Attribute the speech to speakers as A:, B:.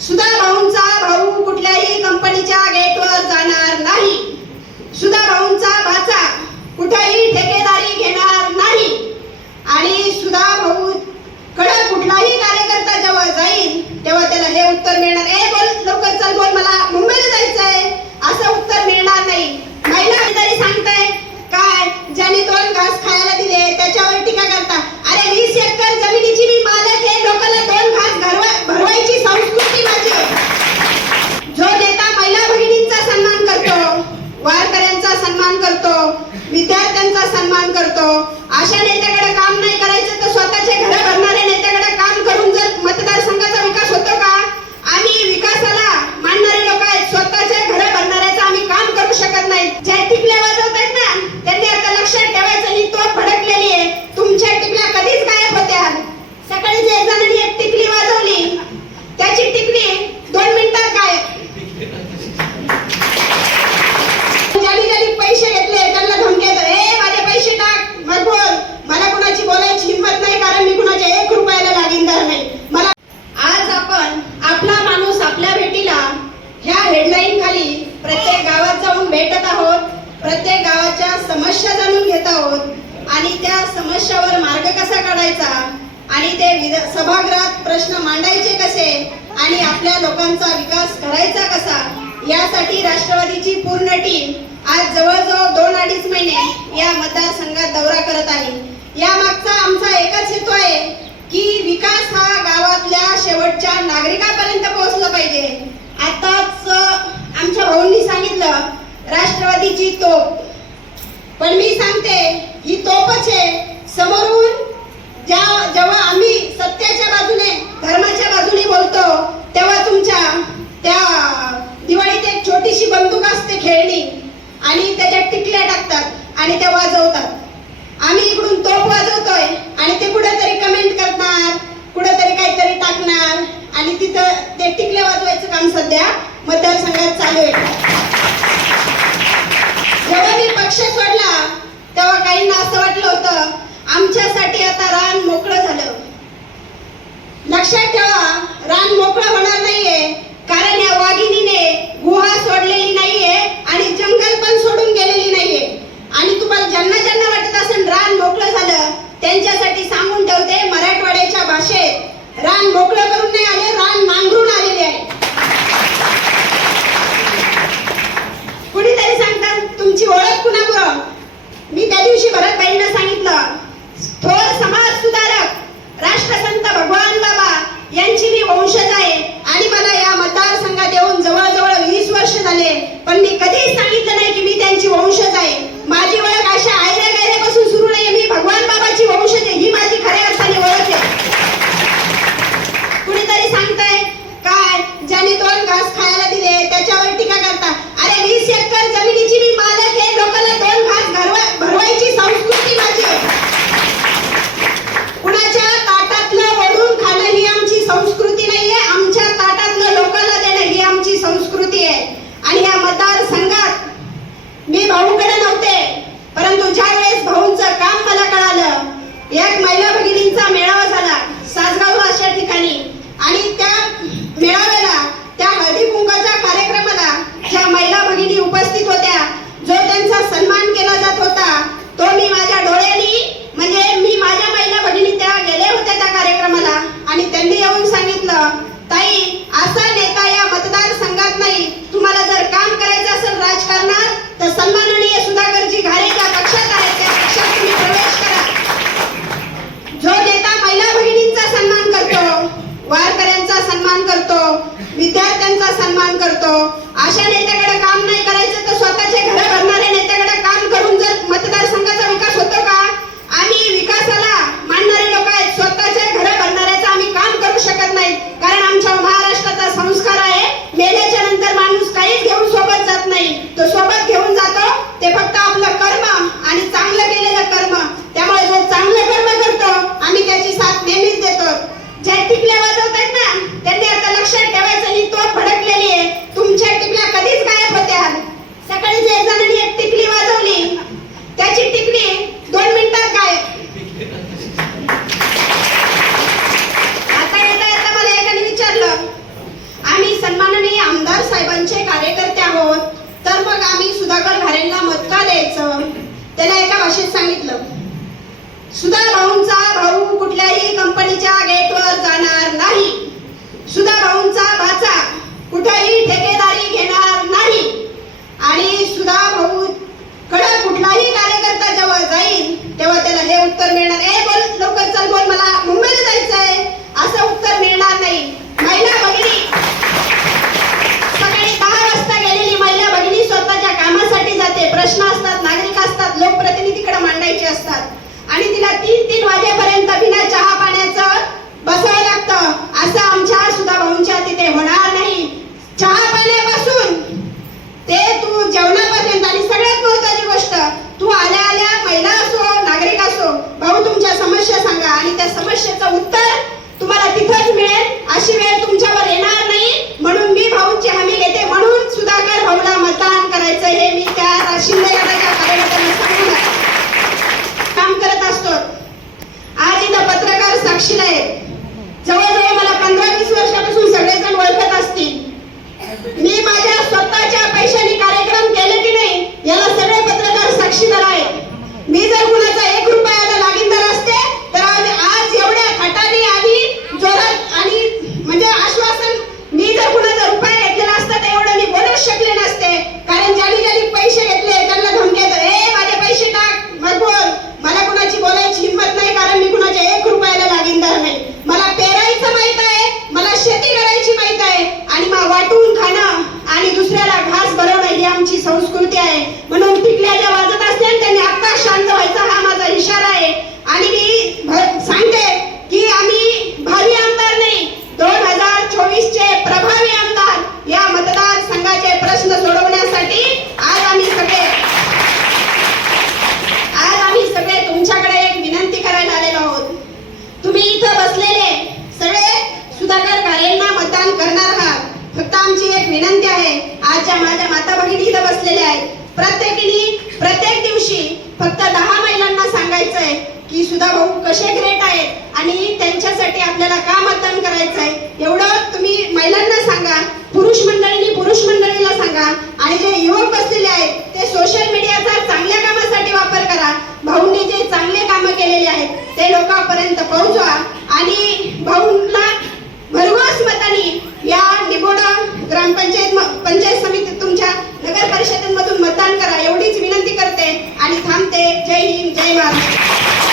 A: सुधा भाऊंचा भाऊ कुठल्याही कंपनीच्या गेटवर जाणार नाही. सुधा भाऊंचा भाचा कुठेही ठेकेदारी घेणार नाही. आणि सुधा भाऊ आणि आपल्या लोकांचा विकास करायचा कसा यासाठी राष्ट्रवादीची पूर्ण टीम आज जवळजवळ दोन अडीच महिने या मतदारसंघात दौरा करत आहे. यामागचा आमचा एकच हेतू आहे की विकास हा गावातल्या शेवटच्या नागरिकापर्यंत पोहोचला पाहिजे. आताच आमच्या भाऊंनी सांगितलं राष्ट्रवादीची तोप पण मी सांगते ही तोपच आहे समोरून ज्या जेव्हा आम्ही सत्याच्या बाजूने धर्म आणि तिथं ते टिकले वाजवायचं काम सध्या मतदारसंघात चालू आहे. जेव्हा मी पक्ष सोडला तेव्हा काहींना असं वाटलं होत आमच्यासाठी आता रान मोकळं झालं. लक्षात ठेवा रान मोकळं होणार नाहीये कारण या वाघिणीने गुहा सोडलेली नाहीये आणि जंगल पण सोडून गेलेली नाहीये. आणि तुम्हाला ज्यांना ज्यांना वाटत असेल रान मोकळं झालं त्यांच्यासाठी सांगून ठेवते मराठवाड्याच्या भाषेत रान मोकळं अशा नेत्याकडे काम नाही करायचं तर स्वतःचे घर भरणाऱ्या नेत्याकडे काम करून जर मतदारसंघाचा विकास होतो का? आम्ही विकासाला मानणारे लोक आहेत स्वतःचे घर भरणाऱ्याचं आम्ही काम करू शकत नाही. कारण आमच्या महाराष्ट्राचा संस्कार आहे मेल्याच्या नंतर माणूस काहीच घेऊन सोबत जात नाही. तो सोबत घेऊन जातो ते फक्त आपलं कर्म आणि चांगलं केलेलं कर्म. त्यामुळे जो चांगलं कर्म करतो आम्ही त्याची साथ नेहमीच देतो. ज्या टिकल्या वाजवत आहेत ना त्यांनी nunca परीक्षेचं उत्तर तुम्हाला तिथेच मिळेल. अशी वेळ की सुधा भाऊ कसे ग्रेट आहेत आणि त्यांच्यासाठी आपल्याला का मतदान करायचं आहे एवढं तुम्ही महिलांना सांगा पुरुष मंडळींनी पुरुष मंडळीला सांगा आणि जे युवक बसलेले आहेत ते सोशल मीडियाचा चांगल्या कामासाठी वापर करा. भाऊंनी जे चांगले कामं केलेले आहेत ते लोकांपर्यंत पोहोचवा. आणि भाऊंना भरघोस मताने या निबोडा ग्रामपंचायत पंचायत समिती तुमच्या नगर परिषदेमधून मतदान करा. एवढीच विनंती करते आणि थांबते. जय हिंद जय महाराष्ट्र.